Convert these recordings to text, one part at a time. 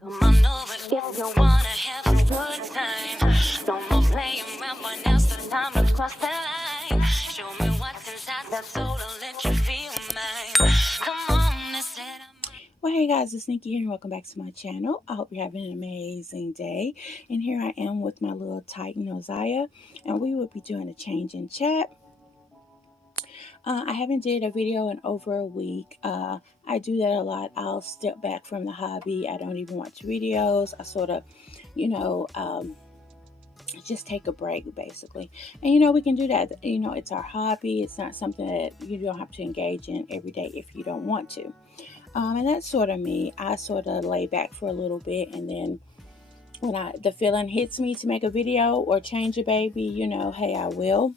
Come on over if you wanna have a good time. No more playing around, but now's the time to cross the line. Show me what's inside that soul and let you feel mine. Come on, let's let 'em. Well, hey guys, it's Nikki here, and welcome back to my channel. I hope you're having an amazing day. And here I am with my little Titan, Osiah, and we will be doing a change in chat. I haven't did a video in over a week. I do that a lot. I'll step back from the hobby. I don't even watch videos. I sort of, you know, just take a break basically. And we can do that. It's our hobby. It's not something that you don't have to engage in every day if you don't want to. And that's sort of me. I sort of lay back for a little bit, and then when the feeling hits me to make a video or change a baby, hey, I will.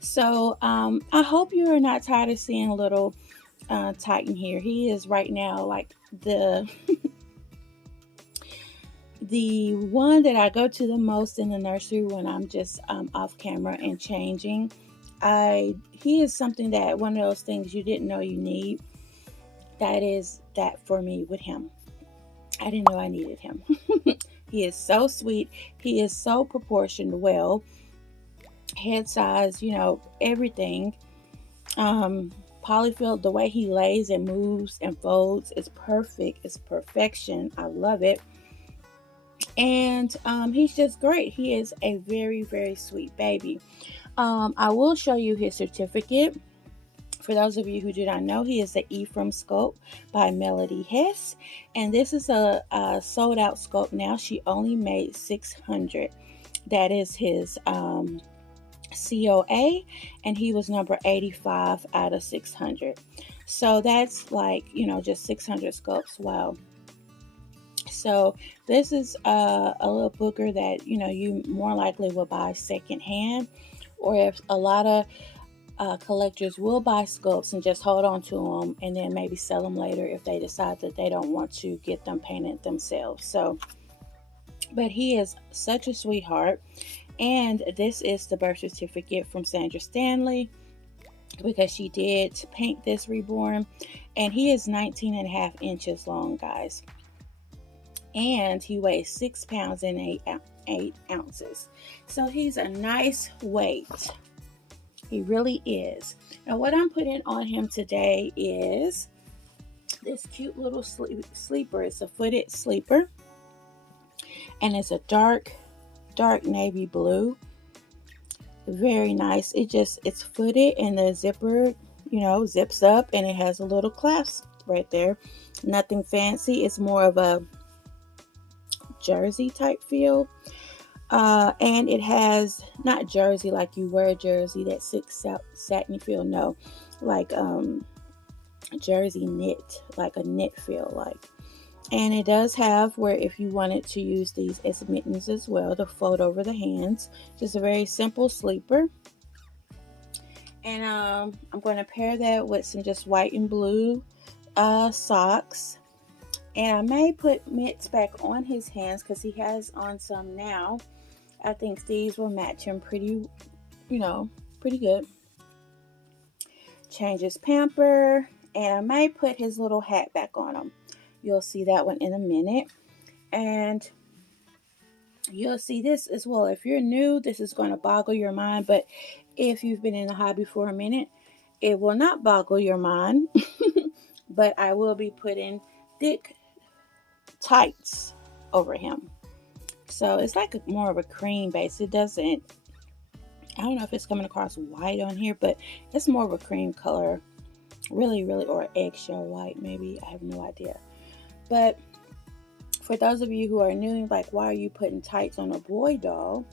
So I hope you are not tired of seeing little Titan here. He is right now like the the one that I go to the most in the nursery when I'm just off camera and changing. He is something that one of those things you didn't know you need. That is that for me with him. I didn't know I needed him. He is so sweet. He is so proportioned well. Head size, everything. Polyfill, the way he lays and moves and folds is perfect. It's perfection. I love it. And he's just great. He is a very, very sweet baby. I will show you his certificate. For those of you who do not know, he is the Ephraim sculpt by Melody Hess. And this is a sold out sculpt now. She only made 600. That is his COA, and he was number 85 out of 600. So that's like, just 600 sculpts. Wow. So this is a little booger that, you more likely will buy secondhand, or if a lot of collectors will buy sculpts and just hold on to them and then maybe sell them later if they decide that they don't want to get them painted themselves. So, but he is such a sweetheart. And this is the birth certificate from Sandra Stanley, because she did paint this reborn. And he is 19.5 inches long, guys. And he weighs 6 pounds and 8 ounces. So he's a nice weight. He really is. Now what I'm putting on him today is this cute little sleeper. It's a footed sleeper. And it's a dark navy blue. Very nice. It's footed, and the zipper, zips up, and it has a little clasp right there. Nothing fancy. It's more of a jersey type feel. And it has not jersey like you wear a jersey, that satin feel. No, like jersey knit, like a knit feel like. And it does have where if you wanted to use these as mittens as well to fold over the hands. Just a very simple sleeper. And I'm going to pair that with some just white and blue socks. And I may put mitts back on his hands because he has on some now. I think these will match him pretty good. Change his pamper. And I may put his little hat back on him. You'll see that one in a minute. And you'll see this as well. If you're new, this is going to boggle your mind. But if you've been in the hobby for a minute, it will not boggle your mind. But I will be putting thick tights over him. So it's like more of a cream base. I don't know if it's coming across white on here, but it's more of a cream color. Really, or eggshell white maybe. I have no idea. But for those of you who are new, like, why are you putting tights on a boy doll?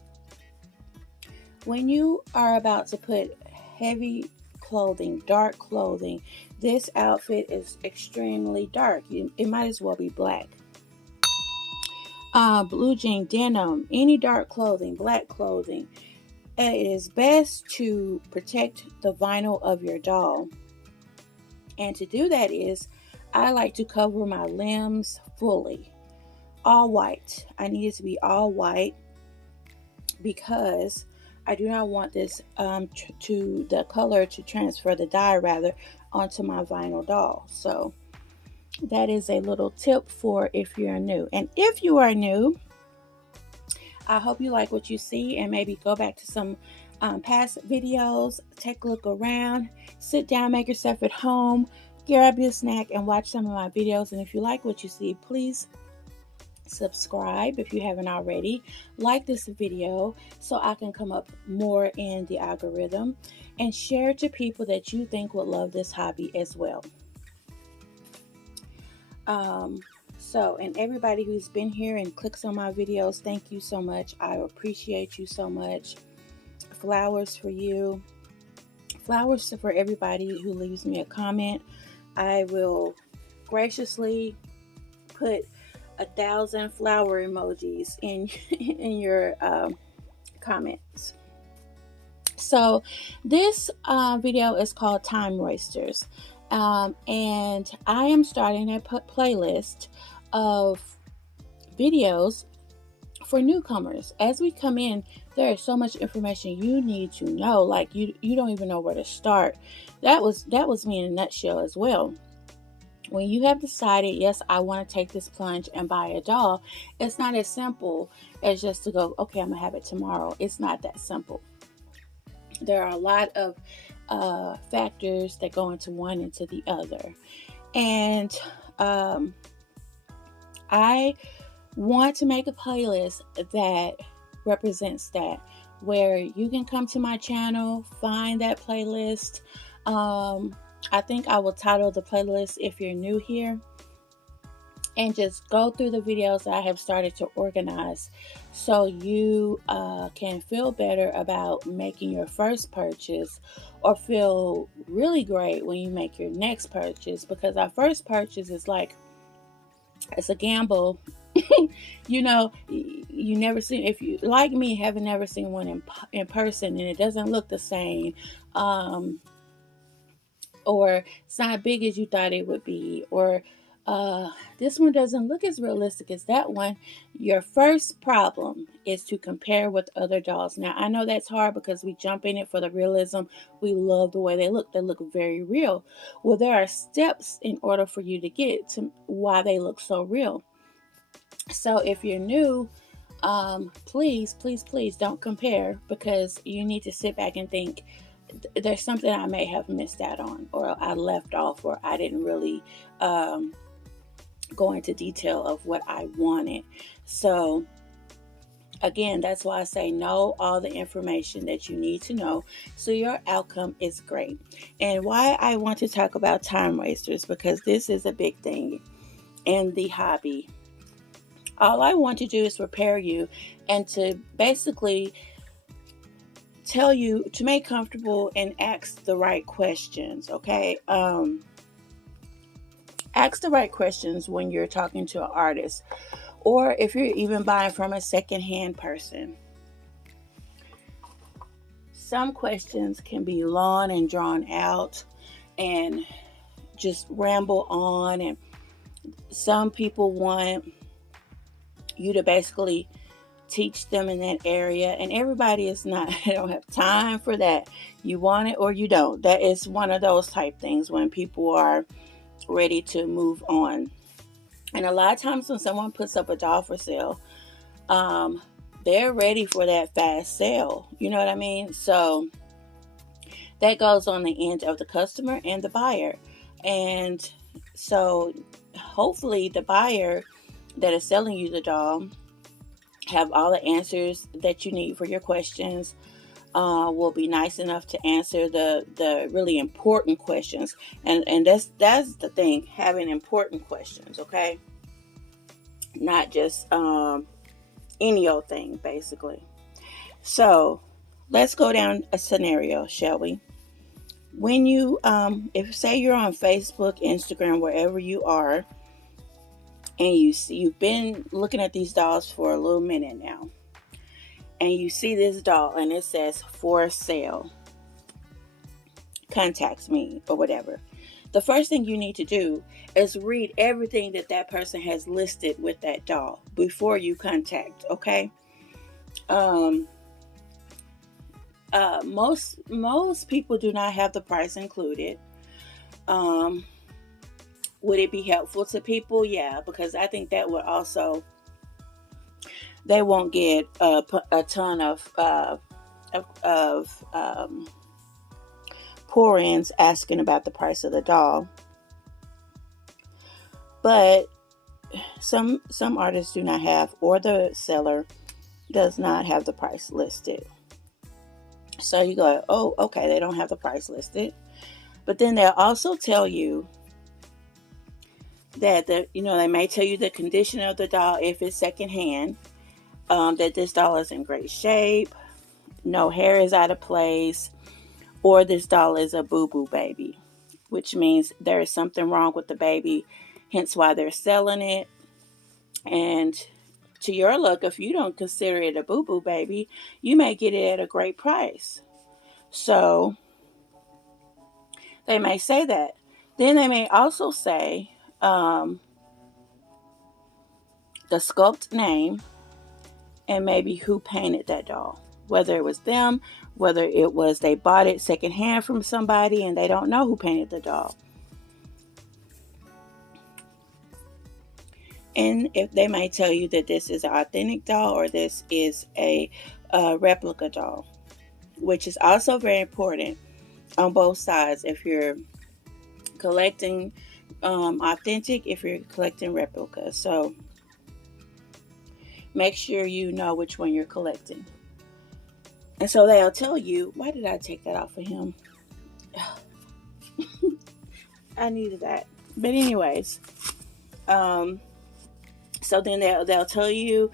When you are about to put heavy clothing, dark clothing, this outfit is extremely dark. It might as well be black. Blue jean, denim, any dark clothing, black clothing. It is best to protect the vinyl of your doll. And to do that is, I like to cover my limbs fully. All white. I need it to be all white because I do not want this the color to transfer, the dye rather, onto my vinyl doll. So that is a little tip for if you're new. And if you are new, I hope you like what you see and maybe go back to some past videos, take a look around, sit down, make yourself at home, grab your snack, and watch some of my videos. And if you like what you see, please subscribe if you haven't already. Like this video so I can come up more in the algorithm, and share to people that you think would love this hobby as well. Um, and everybody who's been here and clicks on my videos, thank you so much. I appreciate you so much. Flowers for you. Flowers for everybody who leaves me a comment. I will graciously put 1,000 flower emojis in in your comments. So this video is called Time Wasters, and I am starting a playlist of videos for newcomers. As we come in, there is so much information you need to know, like you don't even know where to start. That was me in a nutshell as well. When you have decided, yes, I want to take this plunge and buy a doll, it's not as simple as just to go, okay, I'm gonna have it tomorrow. It's not that simple. There are a lot of factors that go into one into the other, and I want to make a playlist that represents that, where you can come to my channel, find that playlist. I think I will title the playlist "If You're New Here," and just go through the videos that I have started to organize, so you can feel better about making your first purchase, or feel really great when you make your next purchase, because our first purchase is like, it's a gamble. You know, you never seen, if you like me, haven't never seen one in person, and it doesn't look the same, or it's not big as you thought it would be, or this one doesn't look as realistic as that one. Your first problem is to compare with other dolls. Now, I know that's hard because we jump in it for the realism. We love the way they look. They look very real. Well, there are steps in order for you to get to why they look so real. So if you're new, please, please, please don't compare, because you need to sit back and think, there's something I may have missed out on, or I left off, or I didn't really go into detail of what I wanted. So again, that's why I say know all the information that you need to know so your outcome is great. And why I want to talk about time wasters, because this is a big thing in the hobby. All I want to do is prepare you and to basically tell you to make comfortable and ask the right questions, okay? Ask the right questions when you're talking to an artist, or if you're even buying from a secondhand person. Some questions can be long and drawn out and just ramble on, and some people want you to basically teach them in that area, and everybody is not, they don't have time for that. You want it or you don't. That is one of those type things when people are ready to move on. And a lot of times when someone puts up a doll for sale, they're ready for that fast sale. You know what I mean? So that goes on the end of the customer and the buyer. And so hopefully the buyer that is selling you the doll have all the answers that you need for your questions, will be nice enough to answer the really important questions. And that's the thing, having important questions, okay? Not just any old thing, basically. So let's go down a scenario, shall we? When you, if say you're on Facebook, Instagram, wherever you are, and you've been looking at these dolls for a little minute now, and you see this doll and it says for sale, contact me, or whatever. The first thing you need to do is read everything that person has listed with that doll before you contact, okay? Most people do not have the price included. would it be helpful to people? Yeah, because I think that would also, they won't get a ton of pour-ins asking about the price of the doll. But some artists do not have, or the seller does not have the price listed. So you go, oh, okay, they don't have the price listed. But then they'll also tell you that they may tell you the condition of the doll if it's secondhand, that this doll is in great shape, no hair is out of place, or this doll is a boo-boo baby, which means there is something wrong with the baby, hence why they're selling it. And to your luck, if you don't consider it a boo-boo baby, you may get it at a great price. So they may say that. Then they may also say the sculpt name and maybe who painted that doll. Whether it was them, whether it was they bought it secondhand from somebody and they don't know who painted the doll. And if they might tell you that this is an authentic doll or this is a replica doll, which is also very important on both sides. If you're collecting authentic, if you're collecting replicas. So make sure you know which one you're collecting. And so they'll tell you, why did I take that off of him? I needed that. But anyways, so then they'll tell you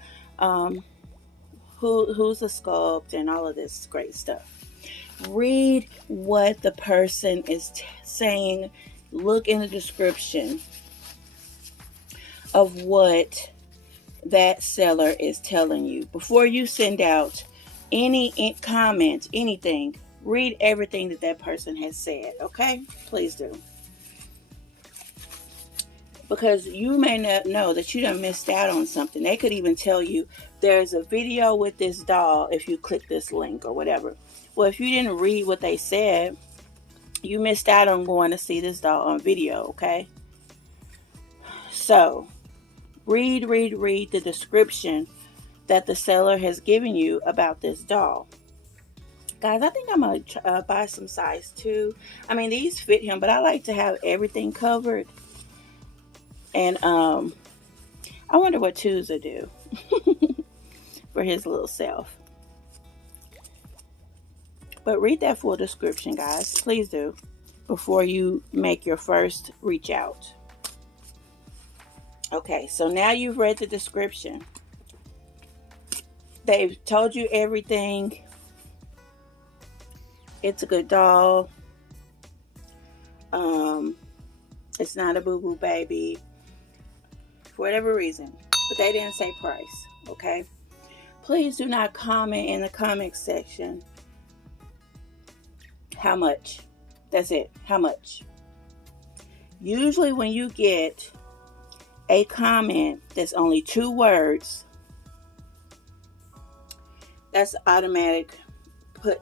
who's the sculpt and all of this great stuff. Read what the person is saying. Look in the description of what that seller is telling you. Before you send out any comment, anything, read everything that person has said, okay? Please do. Because you may not know that you done missed out on something. They could even tell you there's a video with this doll if you click this link or whatever. Well, if you didn't read what they said, you missed out on going to see this doll on video, okay? So, read the description that the seller has given you about this doll. Guys, I think I'm going to buy some size 2. I mean, these fit him, but I like to have everything covered. And I wonder what 2s will do for his little self. But read that full description, guys. Please do, before you make your first reach out. Okay, so now you've read the description. They've told you everything. It's a good doll. It's not a boo-boo baby. For whatever reason. But they didn't say price, okay? Please do not comment in the comment section. How much? That's it. How much? Usually when you get a comment that's only 2 words, that's automatic put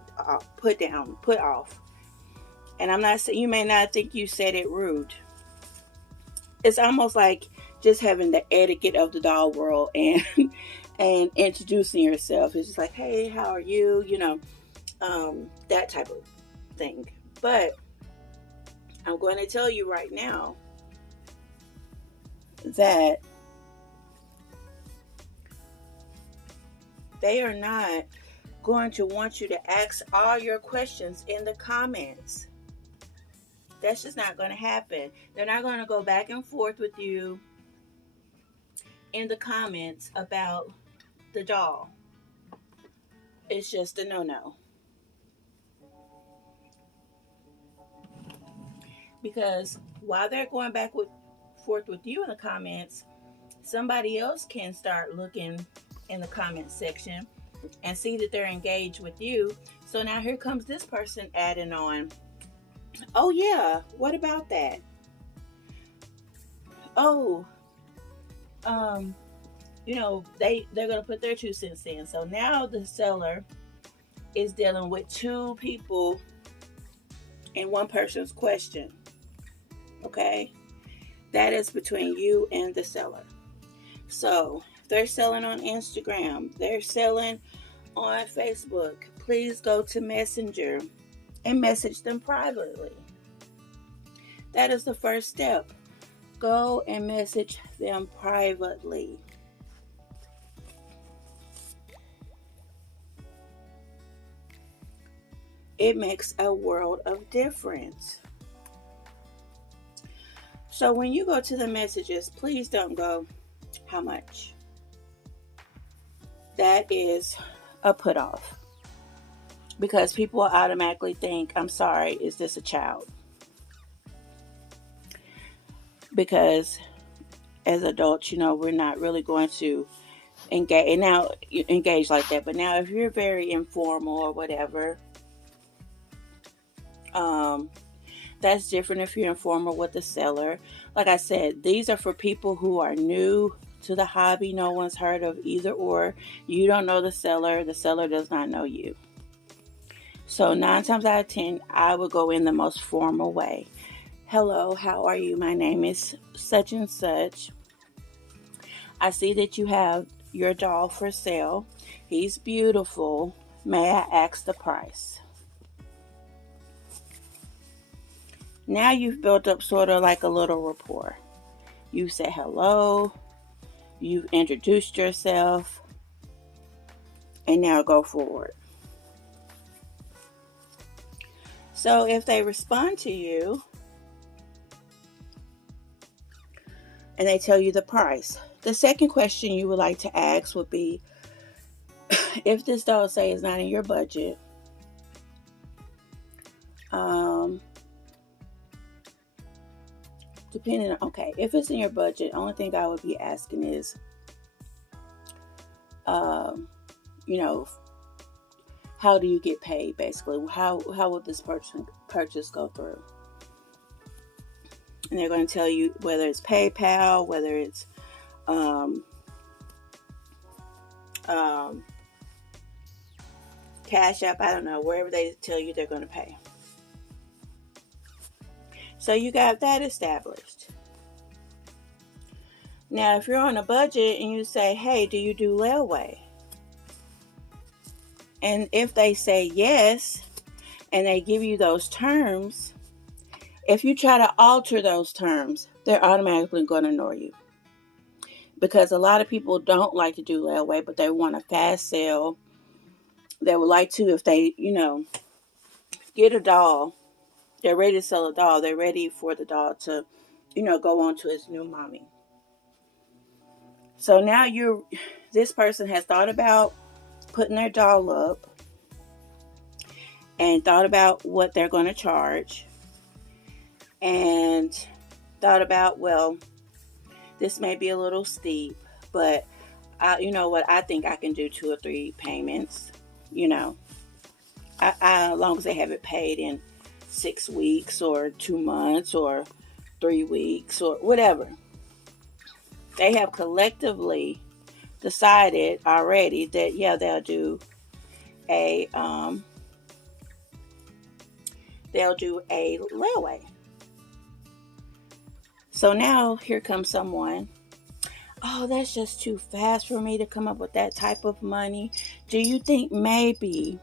off. And I'm not saying, you may not think you said it rude. It's almost like just having the etiquette of the doll world and introducing yourself. It's just like, hey, how are you? You know, that type of thing. But I'm going to tell you right now that they are not going to want you to ask all your questions in the comments. That's just not going to happen. They're not going to go back and forth with you in the comments about the doll. It's just a no-no. Because while they're going back forth with you in the comments, somebody else can start looking in the comment section and see that they're engaged with you. So now here comes this person adding on, oh yeah, what about that? Oh, you know, they're going to put their 2 cents in. So now the seller is dealing with 2 people in one person's question. Okay? That is between you and the seller. So if they're selling on Instagram, they're selling on Facebook, please go to Messenger and message them privately. That is the first step. Go and message them privately. It makes a world of difference. So when you go to the messages, please don't go, how much? That is a put off. Because people will automatically think, I'm sorry, is this a child? Because as adults, we're not really going to engage like that. But now if you're very informal or whatever, that's different if you're informal with the seller. Like I said, these are for people who are new to the hobby. No one's heard of either or. You don't know the seller does not know you. So 9 times out of 10, I would go in the most formal way. Hello, how are you? My name is such and such. I see that you have your doll for sale. He's beautiful. May I ask the price? Now you've built up sort of like a little rapport. You say hello. You've introduced yourself. And now go forward. So if they respond to you and they tell you the price, the second question you would like to ask would be, if this doll, say, is not in your budget, depending on, okay, if it's in your budget, only thing I would be asking is, how do you get paid, basically? How will this purchase go through? And they're going to tell you whether it's PayPal, whether it's Cash App, I don't know, wherever they tell you they're going to pay. So you got that established. Now, if you're on a budget and you say, hey, do you do layaway? And if they say yes, and they give you those terms, if you try to alter those terms, they're automatically going to ignore you. Because a lot of people don't like to do layaway, but they want a fast sale. They would like to, if they, get a doll, they're ready to sell a doll. They're ready for the doll to, go on to its new mommy. So now this person has thought about putting their doll up and thought about what they're going to charge and thought about, well, this may be a little steep, but I think I can do 2 or 3 payments, as long as they have it paid in 6 weeks or 2 months or 3 weeks or whatever. They have collectively decided already that, yeah, they'll do a layaway. So now here comes someone, oh, that's just too fast for me to come up with that type of money. Do you think maybe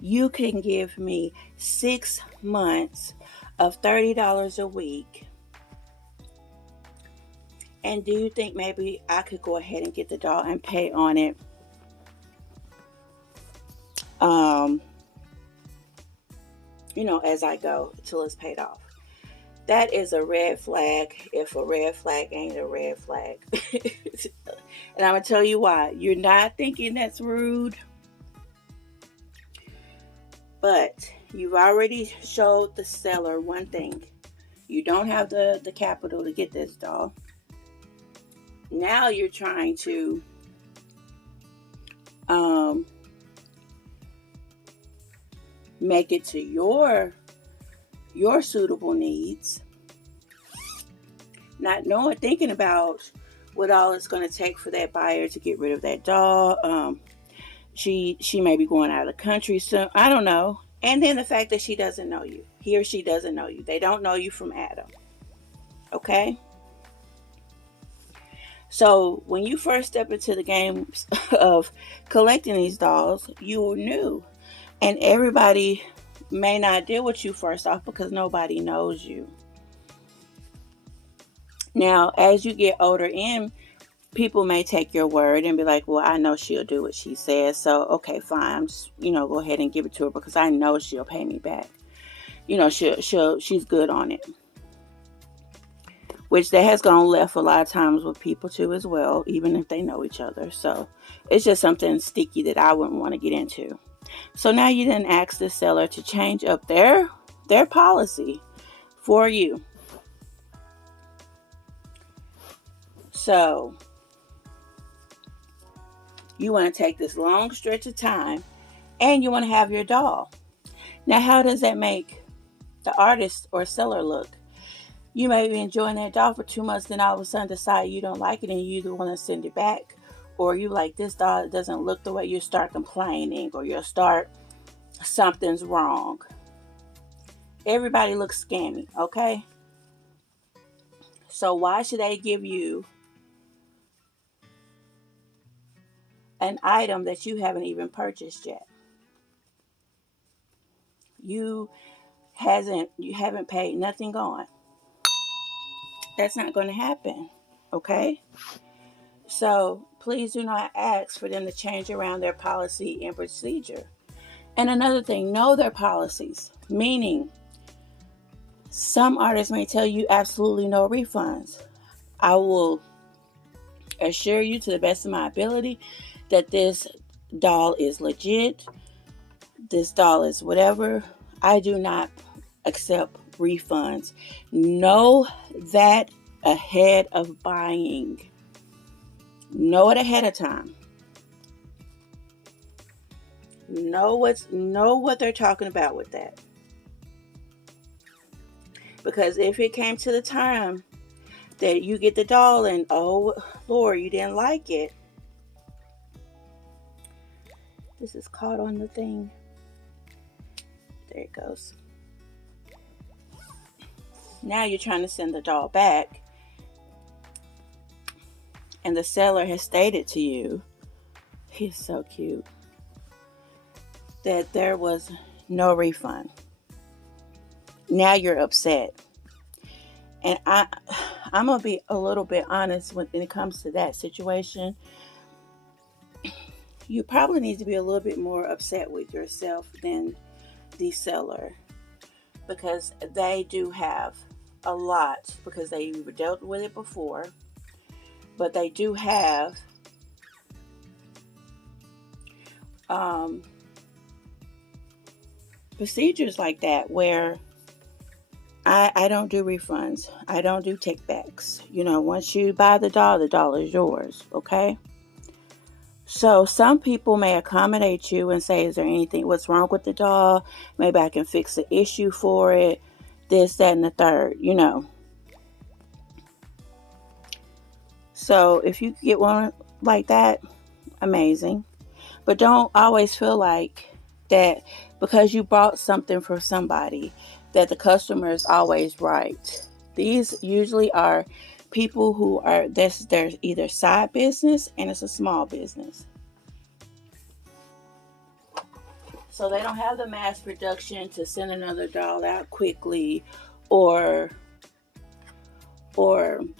you can give me 6 months of $30 a week? And do you think maybe I could go ahead and get the doll and pay on it? As I go till it's paid off. That is a red flag if a red flag ain't a red flag. And I'm going to tell you why. You're not thinking that's rude, but you've already showed the seller one thing. You don't have the capital to get this doll. Now you're trying to make it to your suitable needs, not thinking about what all it's going to take for that buyer to get rid of that doll. She may be going out of the country soon. I don't know. And then the fact that she doesn't know you. He or she doesn't know you. They don't know you from Adam. Okay? So when you first step into the game of collecting these dolls, you were new. And everybody may not deal with you first off because nobody knows you. Now, as you get older in, people may take your word and be like, well, I know she'll do what she says. So, okay, fine. Just, go ahead and give it to her because I know she'll pay me back. She's good on it. Which that has gone left a lot of times with people too as well, even if they know each other. So it's just something sticky that I wouldn't want to get into. So now you then ask the seller to change up their policy for you. So you want to take this long stretch of time and you want to have your doll. Now, how does that make the artist or seller look? You may be enjoying that doll for 2 months, then all of a sudden decide you don't like it and you either want to send it back, or you like this doll doesn't look the way, you start complaining, or you'll start something's wrong. Everybody looks scammy, okay? So why should they give you an item that you haven't even purchased yet? You haven't paid nothing on. That's not going to happen, okay? So please do not ask for them to change around their policy and procedure. And another thing, know their policies, meaning some artists may tell you absolutely no refunds. I will assure you to the best of my ability that this doll is legit. This doll is whatever. I do not accept refunds. Know that ahead of buying. Know it ahead of time. Know what they're talking about with that. Because if it came to the time that you get the doll and oh Lord, you didn't like it. This is caught on the thing. There it goes. Now you're trying to send the doll back. And the seller has stated to you, he's so cute, that there was no refund. Now you're upset. And I'm going to be a little bit honest when it comes to that situation. You probably need to be a little bit more upset with yourself than the seller, because they do have a lot, because they've dealt with it before, but they do have procedures like that where I don't do refunds. I don't do takebacks. Once you buy the doll is yours, okay? So some people may accommodate you and say, is there what's wrong with the doll? Maybe I can fix the issue for it. This, that, and the third, So if you get one like that, amazing. But don't always feel like that because you bought something for somebody that the customer is always right. These usually are people who are, there's either side business and it's a small business. So they don't have the mass production to send another doll out quickly or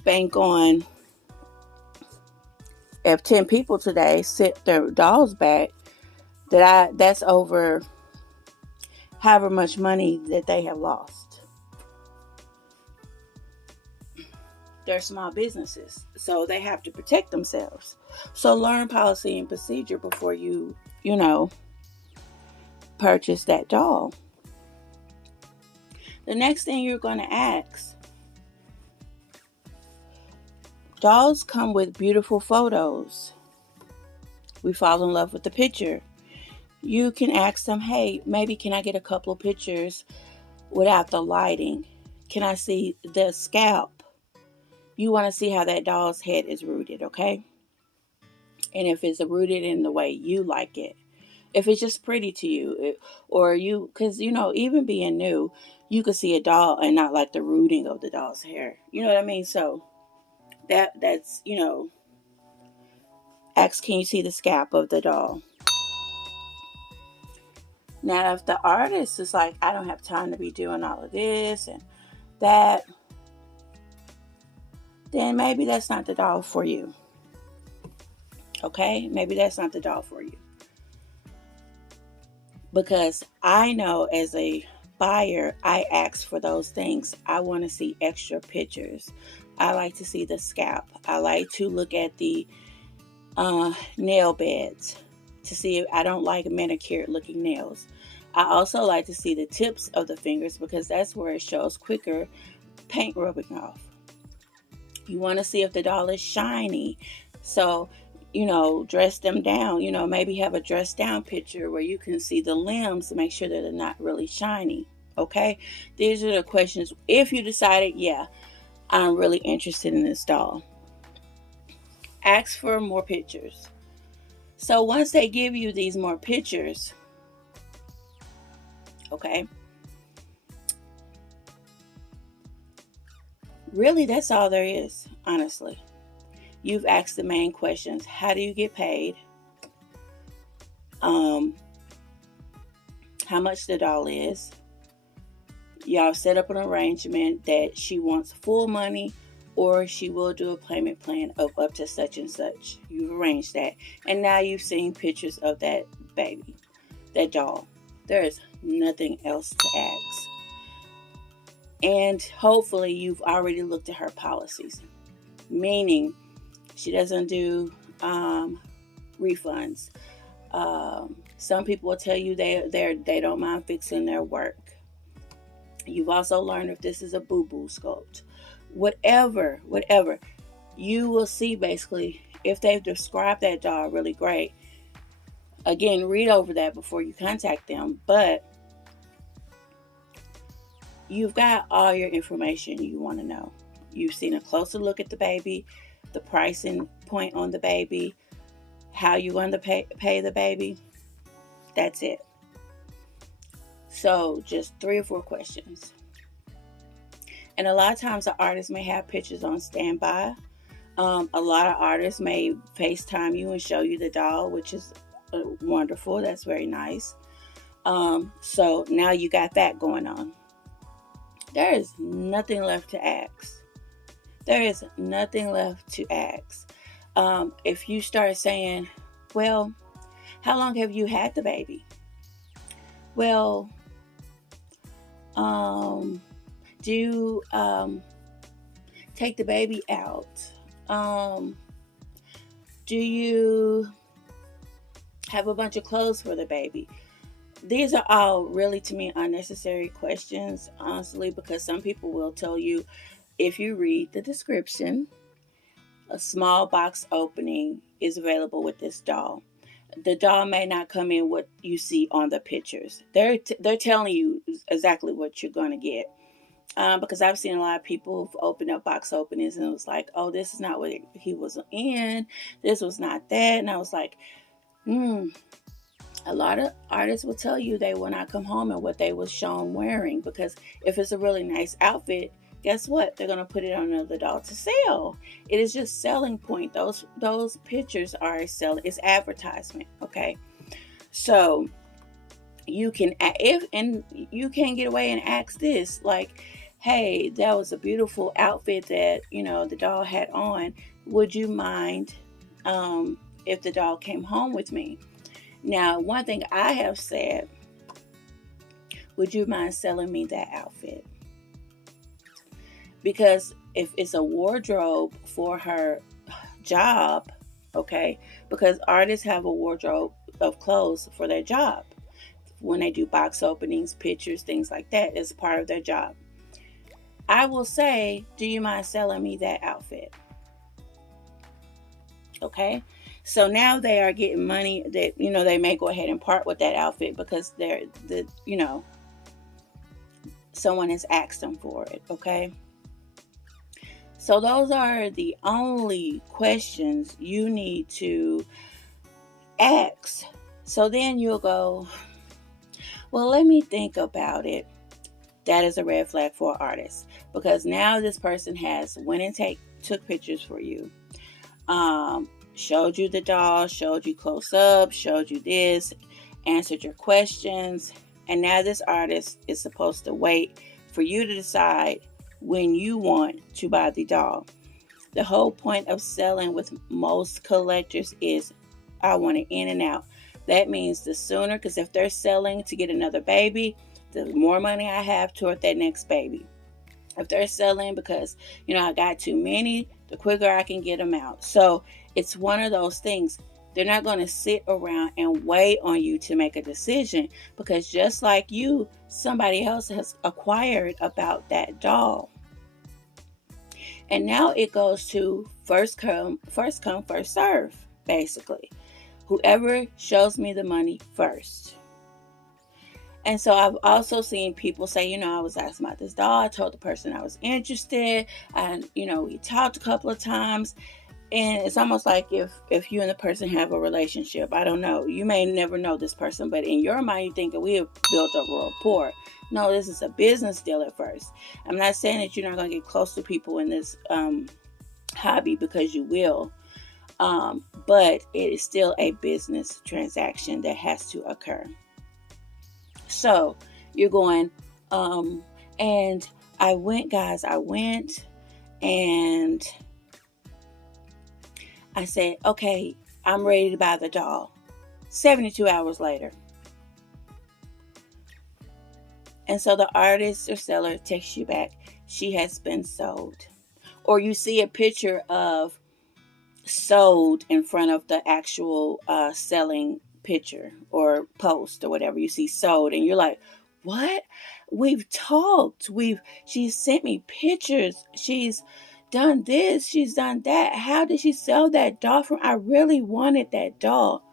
bank on, if 10 people today sent their dolls back, that's over however much money that they have lost. They're small businesses, so they have to protect themselves. So learn policy and procedure before you purchase that doll. The next thing you're going to ask, dolls come with beautiful photos. We fall in love with the picture. You can ask them, hey, maybe can I get a couple of pictures without the lighting? Can I see the scalp? You want to see how that doll's head is rooted, okay? And if it's rooted in the way you like it. If it's just pretty to you, or you, because even being new, you could see a doll and not like the rooting of the doll's hair. You know what I mean? So that's ask, can you see the scalp of the doll? Now, if the artist is like, I don't have time to be doing all of this and that, then maybe that's not the doll for you. Okay? Maybe that's not the doll for you. Because I know as a buyer, I ask for those things. I want to see extra pictures. I like to see the scalp. I like to look at the nail beds to see if I don't like manicured looking nails. I also like to see the tips of the fingers because that's where it shows quicker paint rubbing off. You want to see if the doll is shiny. So, dress them down. Maybe have a dress down picture where you can see the limbs to make sure that they're not really shiny. Okay? These are the questions. If you decided, yeah, I'm really interested in this doll, ask for more pictures. So once they give you these more pictures, okay, really that's all there is, honestly. You've asked the main questions. How do you get paid? How much the doll is. Y'all set up an arrangement that she wants full money or she will do a payment plan of up to such and such. You've arranged that. And now you've seen pictures of that baby, that doll. There is nothing else to ask. And hopefully you've already looked at her policies, meaning she doesn't do refunds. Some people will tell you they don't mind fixing their work. You've also learned if this is a boo-boo sculpt. Whatever, you will see basically if they've described that doll really great. Again, read over that before you contact them, but you've got all your information you want to know. You've seen a closer look at the baby, the pricing point on the baby, how you're going to pay the baby. That's it. So just 3 or 4 questions. And a lot of times the artist may have pictures on standby. A lot of artists may FaceTime you and show you the doll, which is wonderful. That's very nice. So now you got that going on. There is nothing left to ask. There is nothing left to ask. If you start saying, well, how long have you had the baby? Well, do you take the baby out? Do you have a bunch of clothes for the baby? These are all really, to me, unnecessary questions, honestly, because some people will tell you, if you read the description, a small box opening is available with this doll. The doll may not come in what you see on the pictures. They're telling you exactly what you're going to get. Because I've seen a lot of people open up box openings and it was like, oh, this is not what he was in. This was not that. And I was like, a lot of artists will tell you they will not come home in what they was shown wearing, because if it's a really nice outfit, guess what? They're going to put it on another doll to sell. It is just selling point. Those pictures are selling. It's advertisement. Okay. So you can, you can get away and ask this, like, hey, that was a beautiful outfit that, the doll had on. Would you mind if the doll came home with me? Now, one thing I have said, would you mind selling me that outfit? Because if it's a wardrobe for her job, okay, because artists have a wardrobe of clothes for their job. When they do box openings, pictures, things like that, is part of their job. I will say, do you mind selling me that outfit? Okay. So now they are getting money that, they may go ahead and part with that outfit because someone has asked them for it. Okay. So those are the only questions you need to ask So then you'll go, well, let me think about it. That is a red flag for an artist, because now this person has went and took pictures for you, showed you the doll, showed you close up, showed you this, answered your questions, and now this artist is supposed to wait for you to decide when you want to buy the doll. The whole point of selling with most collectors is, I want it in and out. That means the sooner, because if they're selling to get another baby, the more money I have toward that next baby. If they're selling because, I got too many, the quicker I can get them out. So it's one of those things. They're not going to sit around and wait on you to make a decision, because just like you, somebody else has acquired about that doll. And now it goes to first come, first serve, basically. Whoever shows me the money first. And so I've also seen people say, I was asking about this doll. I told the person I was interested. And, we talked a couple of times. And it's almost like if you and the person have a relationship. I don't know. You may never know this person, but in your mind, you think that we have built up a rapport. No, this is a business deal at first. I'm not saying that you're not going to get close to people in this hobby, because you will. But it is still a business transaction that has to occur. So you're going, and I went and I said, okay, I'm ready to buy the doll. 72 hours later. And so the artist or seller texts you back, she has been sold. Or you see a picture of sold in front of the actual selling picture or post or whatever. You see sold and you're like, what? We've talked. She's sent me pictures. She's done this. She's done that. How did she sell that doll from? I really wanted that doll.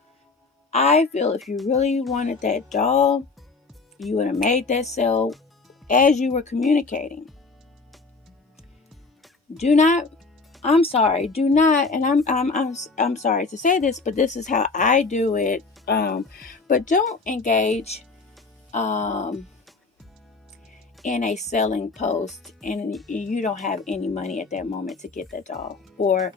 I feel if you really wanted that doll, you would have made that sale as you were communicating. I'm sorry, and I'm sorry to say this, but this is how I do it. But don't engage in a selling post and you don't have any money at that moment to get that doll, or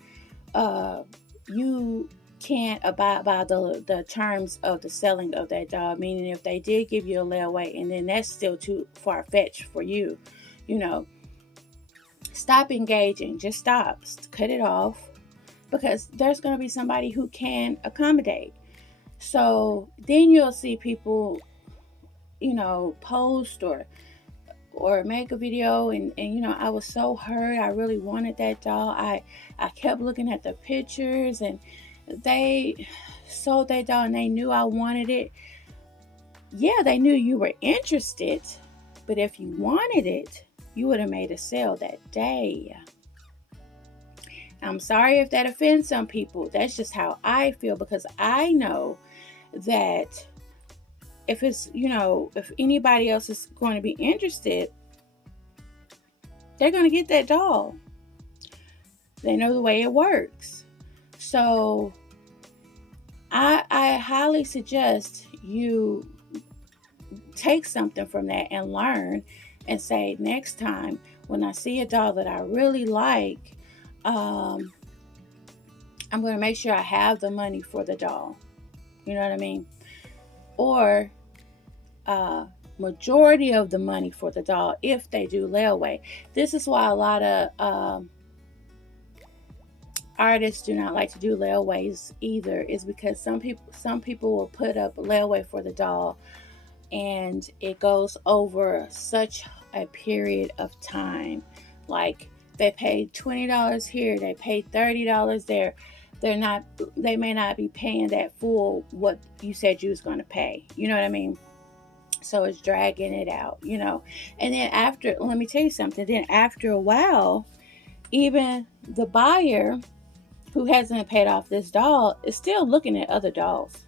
you can't abide by the terms of the selling of that doll. Meaning, if they did give you a layaway, and then that's still too far fetched for you, stop engaging. Just stop. Cut it off, because there's going to be somebody who can accommodate. So then you'll see people, post or make a video and I was so hurt. I really wanted that doll. I kept looking at the pictures, and they sold that doll and they knew I wanted it. Yeah, they knew you were interested, but if you wanted it, you would have made a sale that day. I'm sorry if that offends some people. That's just how I feel, because I know that if it's, if anybody else is going to be interested, they're going to get that doll. They know the way it works. So I highly suggest you take something from that and learn and say, next time when I see a doll that I really like, I'm going to make sure I have the money for the doll. You know what I mean? Or majority of the money for the doll if they do layaway. This is why a lot of artists do not like to do layaways either, is because some people will put up a layaway for the doll and it goes over such a period of time. Like, they paid $20 here, they paid $30 there. They may not be paying that full what you said you was going to pay. You know what I mean? So it's dragging it out, And then let me tell you something, then after a while, even the buyer who hasn't paid off this doll is still looking at other dolls.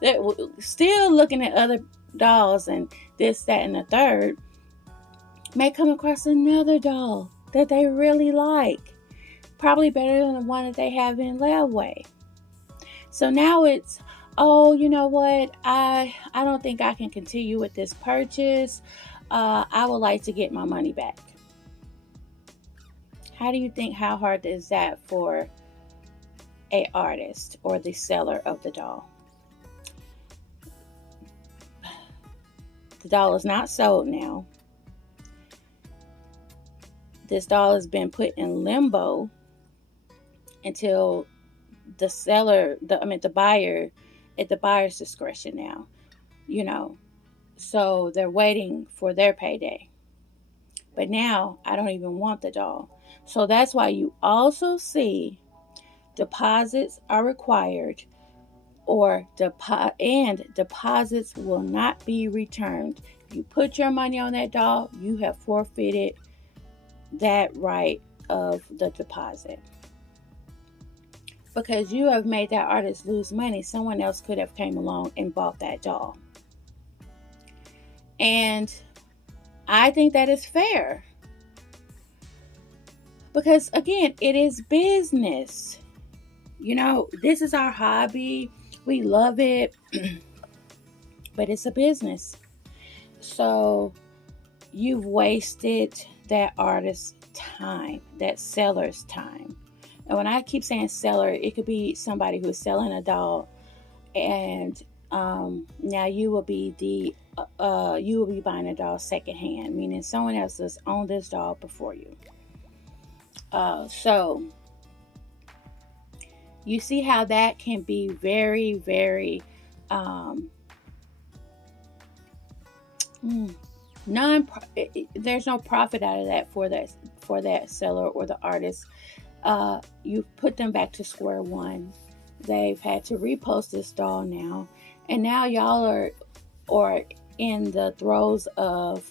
They're still looking at other dolls and this, that, and the third. May come across another doll that they really like. Probably better than the one that they have in layaway. So now it's, oh, you know what, I don't think I can continue with this purchase. I would like to get my money back. How do you think, how hard is that for a artist or the seller of the doll? The doll is not sold now. This doll has been put in limbo until the seller, the buyer, at the buyer's discretion now, you know. So they're waiting for their payday. But now I don't even want the doll. So that's why you also see deposits are required, or deposits will not be returned. If you put your money on that doll, you have forfeited that right of the deposit, because you have made that artist lose money. Someone else could have came along and bought that doll. And I think that is fair, because again, it is business. You know, this is our hobby. We love it, but it's a business. So you've wasted that artist's time, that seller's time. And when I keep saying seller, it could be somebody who's selling a doll, and now you will be you will be buying a doll secondhand, meaning someone else has owned this doll before you. So you see how that can be very, very non. There's no profit out of that for that seller or the artist. You put them back to square one. They've had to repost this doll now, and now y'all are in the throes of,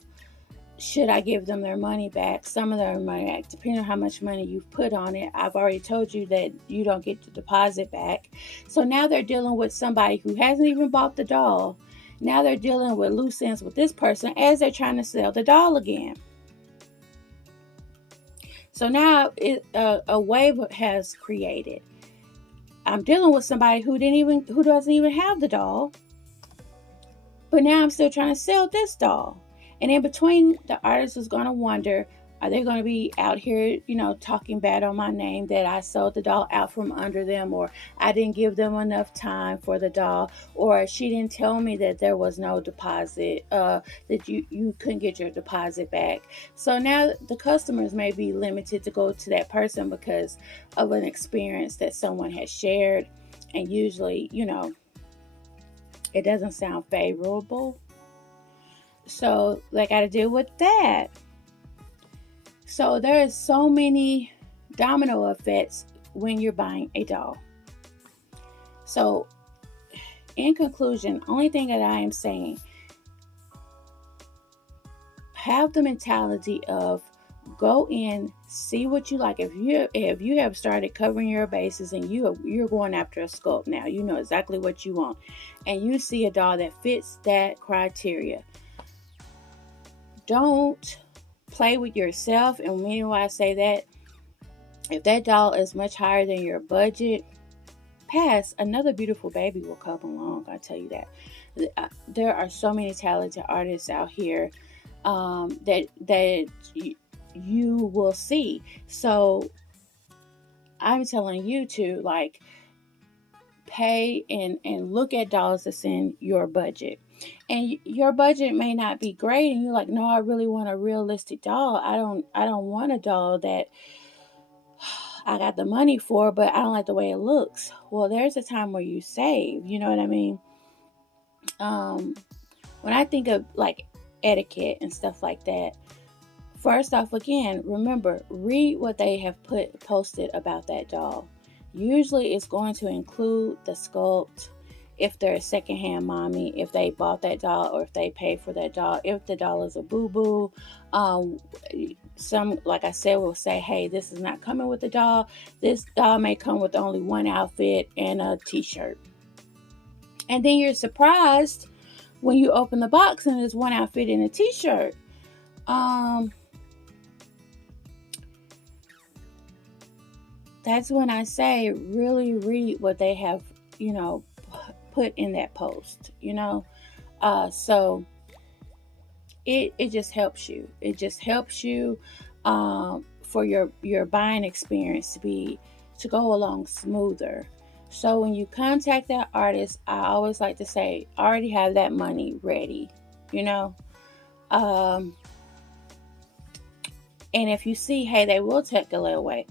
should I give them their money back? Some of their money back, depending on how much money you've put on it. I've already told you that you don't get the deposit back. So now they're dealing with somebody who hasn't even bought the doll. Now they're dealing with loose ends with this person as they're trying to sell the doll again. So now a wave has created. I'm dealing with somebody who doesn't even have the doll, but now I'm still trying to sell this doll. And in between, the artist is going to wonder, are they going to be out here, talking bad on my name that I sold the doll out from under them, or I didn't give them enough time for the doll, or she didn't tell me that there was no deposit, that you couldn't get your deposit back. So now the customers may be limited to go to that person because of an experience that someone has shared. And usually, it doesn't sound favorable. So they got to deal with that. So there is so many domino effects when you're buying a doll. So in conclusion, only thing that I am saying, have the mentality of go in, see what you like. If you have started covering your bases and you're going after a sculpt now, you know exactly what you want, and you see a doll that fits that criteria, don't play with yourself. And when I say that, if that doll is much higher than your budget, pass. Another beautiful baby will come along. I tell you that. There are so many talented artists out here that you will see. So I'm telling you to pay and look at dolls that's in your budget. And your budget may not be great, and you're like, no, I really want a realistic doll. I don't want a doll that I got the money for, but I don't like the way it looks. Well, there's a time where you save. You know what I mean? When I think of etiquette and stuff like that, first off, again, remember, read what they have posted about that doll. Usually it's going to include the sculpt, if they're a secondhand mommy, if they bought that doll or if they paid for that doll, if the doll is a boo-boo. Some, like I said, will say, hey, this is not coming with the doll. This doll may come with only one outfit and a t-shirt. And then you're surprised when you open the box and there's one outfit and a t-shirt. That's when I say really read what they have, put in that post, so it just helps you. It just helps you for your buying experience to go along smoother. So when you contact that artist, I always like to say, already have that money ready, you know. Um, and if you see, hey, they will take a layaway,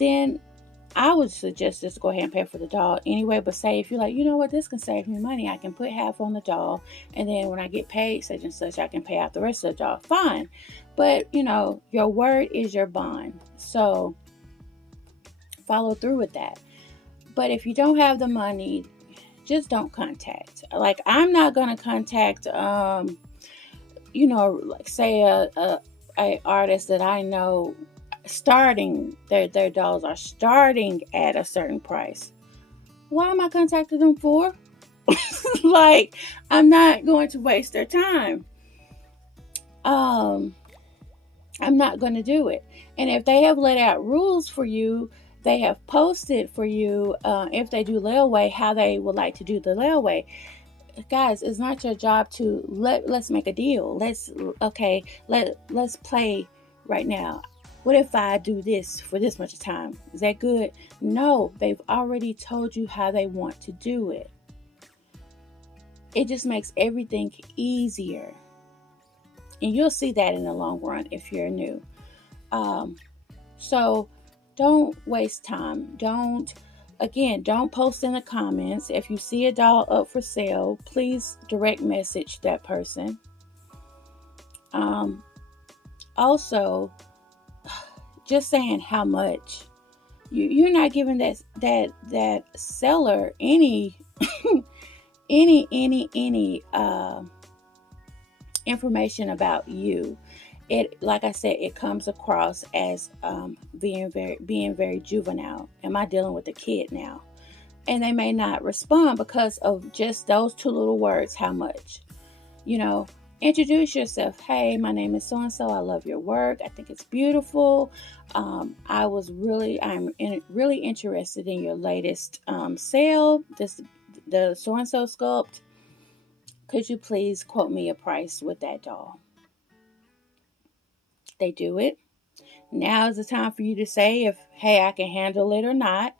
then I would suggest just go ahead and pay for the doll anyway. But say if you're like, you know what, this can save me money, I can put half on the doll, and then when I get paid such and such, I can pay out the rest of the doll. Fine. But your word is your bond. So follow through with that. But if you don't have the money, just don't contact. Like, I'm not gonna contact like say a artist that I know starting their dolls are starting at a certain price. Why am I contacting them for? Like, I'm not going to waste their time. I'm not going to do it. And if they have let out rules for you, they have posted for you, if they do layaway, how they would like to do the layaway. Guys, it's not your job to let's make a deal. Let's play right now. What if I do this for this much time? Is that good? No, they've already told you how they want to do it. It just makes everything easier. And you'll see that in the long run if you're new. So don't waste time. Don't post in the comments. If you see a doll up for sale, please direct message that person. Also, just saying how much. You're not giving that seller any information about you. It, like I said, it comes across as being very juvenile. Am I dealing with a kid now? And they may not respond because of just those two little words. How much? Introduce yourself. Hey, my name is so and so. I love your work. I think it's beautiful. I'm really interested in your latest sale. The so and so sculpt. Could you please quote me a price with that doll? They do it. Now is the time for you to say if, hey, I can handle it or not.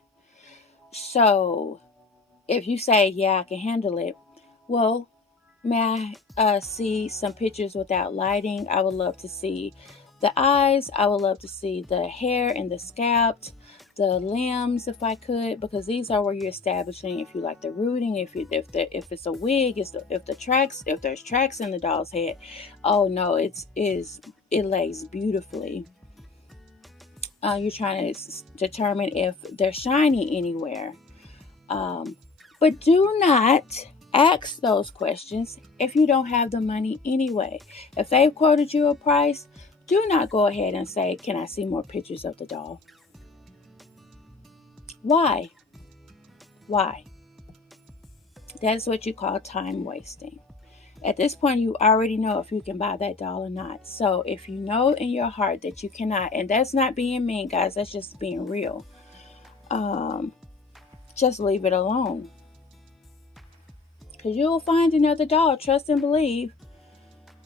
So if you say, yeah, I can handle it, well, may I see some pictures without lighting? I would love to see the eyes. I would love to see the hair and the scalp, the limbs, if I could, because these are where you're establishing if you like the rooting, if it's a wig, if there's tracks in the doll's head. Oh no, it lays beautifully. You're trying to determine if they're shiny anywhere. But do not ask those questions if you don't have the money anyway. If they've quoted you a price, do not go ahead and say, can I see more pictures of the doll? Why? That's what you call time wasting. At this point, you already know if you can buy that doll or not. So if you know in your heart that you cannot, and that's not being mean, guys, that's just being real, just leave it alone. Because you'll find another doll, trust and believe.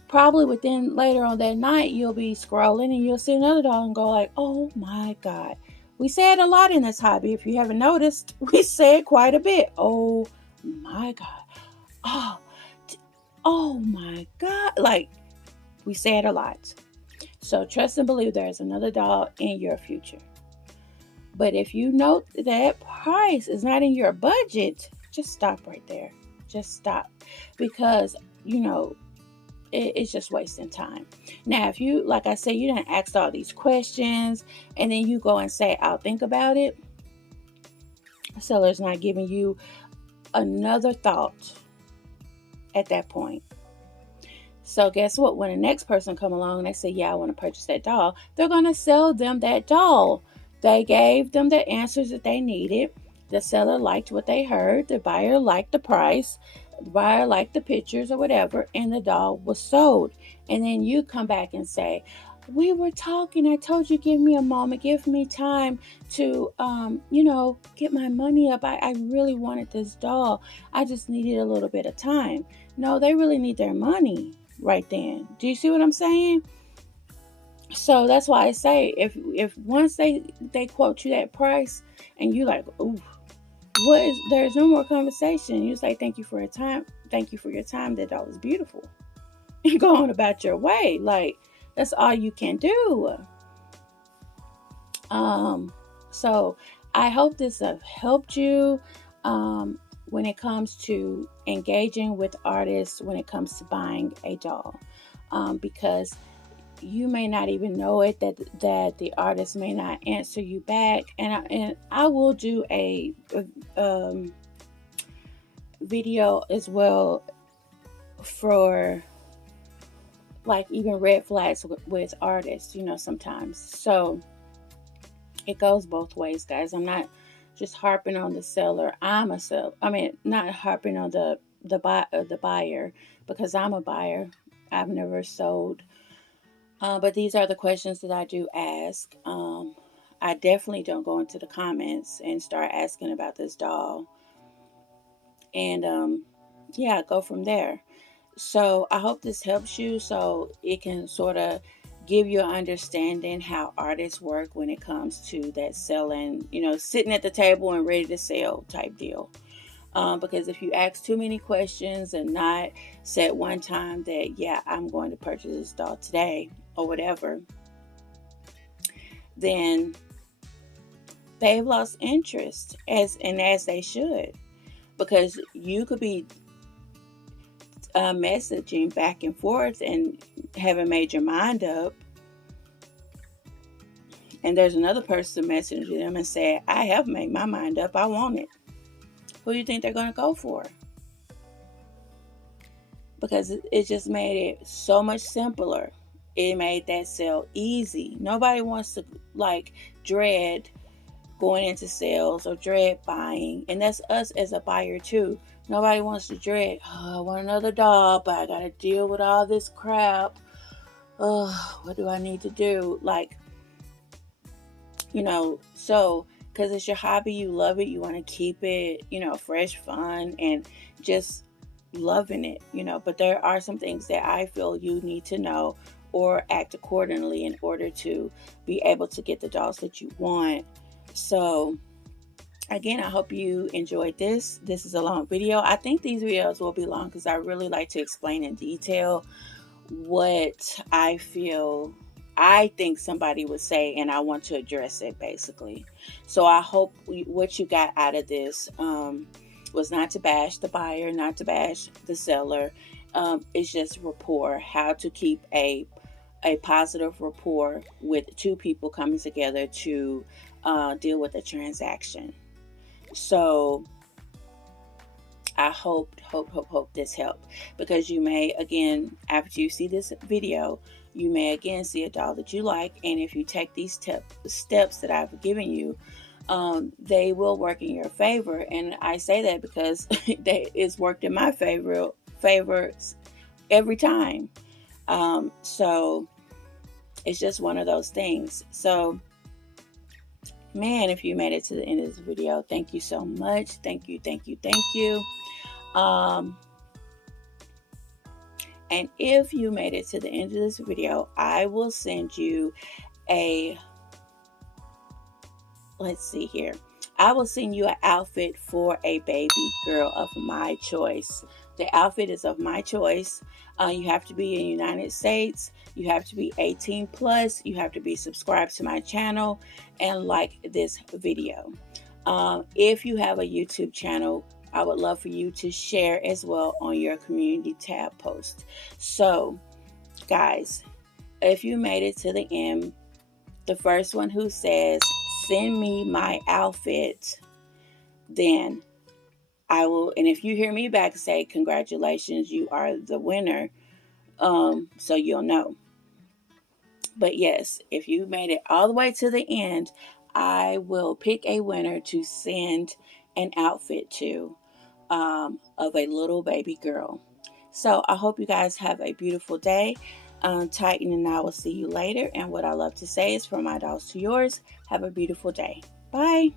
Probably within later on that night, you'll be scrolling and you'll see another doll and go like, oh my God. We say it a lot in this hobby. If you haven't noticed, we say it quite a bit. Oh my God. Oh my God. Like, we say it a lot. So trust and believe there's another doll in your future. But if you know that price is not in your budget, just stop right there. Just stop. Because, it's just wasting time. Now, if you, like I said, you didn't ask all these questions and then you go and say, I'll think about it. The seller's not giving you another thought at that point. So guess what? When the next person come along and they say, yeah, I want to purchase that doll, they're going to sell them that doll. They gave them the answers that they needed. The seller liked what they heard. The buyer liked the price. The buyer liked the pictures or whatever, and the doll was sold. And then you come back and say, we were talking. I told you, give me a moment, give me time to, get my money up. I really wanted this doll. I just needed a little bit of time. No, they really need their money right then. Do you see what I'm saying? So that's why I say, if once they quote you that price and you like, ooh, there's no more conversation. You say, thank you for your time. Thank you for your time. That doll is beautiful. And go on about your way. Like, that's all you can do. So I hope this have helped you when it comes to engaging with artists, when it comes to buying a doll, because you may not even know it, that the artist may not answer you back. And I will do a video as well for, like, even red flags with artists, sometimes. So it goes both ways, guys. I'm not just harping on the seller. Not harping on the buyer, because I'm a buyer. I've never sold. But these are the questions that I do ask. I definitely don't go into the comments and start asking about this doll. And yeah, go from there. So I hope this helps you, so it can sort of give you an understanding how artists work when it comes to that selling, sitting at the table and ready to sell type deal. Because if you ask too many questions and not set one time that, yeah, I'm going to purchase this doll today or whatever, then they've lost interest, as they should, because you could be messaging back and forth and haven't made your mind up, and there's another person messaging them and say, I have made my mind up, I want it. Who do you think they're going to go for? Because it just made it so much simpler. It made that sale easy. Nobody wants to, like, dread going into sales or dread buying. And that's us as a buyer too. Nobody wants to dread, oh, I want another doll, but I got to deal with all this crap. Oh, what do I need to do? Like, so, because it's your hobby, you love it, you want to keep it, fresh, fun, and just loving it, but there are some things that I feel you need to know or act accordingly in order to be able to get the dolls that you want. So again, I hope you enjoyed this. This is a long video. I think these videos will be long because I really like to explain in detail what I think somebody would say, and I want to address it, basically. So I hope what you got out of this was not to bash the buyer, not to bash the seller. It's just rapport, how to keep a positive rapport with two people coming together to deal with a transaction. So I hope this helped, because you may, again, after you see this video, you may again see a doll that you like, and if you take these steps that I've given you, they will work in your favor. And I say that because it's worked in my favor every time. So it's just one of those things. So, man, if you made it to the end of this video, thank you so much. Thank you. And if you made it to the end of this video, I will send you let's see here. I will send you an outfit for a baby girl of my choice. The outfit is of my choice. You have to be in the United States. You have to be 18 plus. You have to be subscribed to my channel and like this video. If you have a YouTube channel, I would love for you to share as well on your community tab post. So, guys, if you made it to the end, the first one who says, send me my outfit, then I will, and if you hear me back say, congratulations, you are the winner, so you'll know. But yes, if you made it all the way to the end, I will pick a winner to send an outfit to, of a little baby girl. So I hope you guys have a beautiful day. Titan, and I will see you later. And what I love to say is, from my dolls to yours, have a beautiful day. Bye.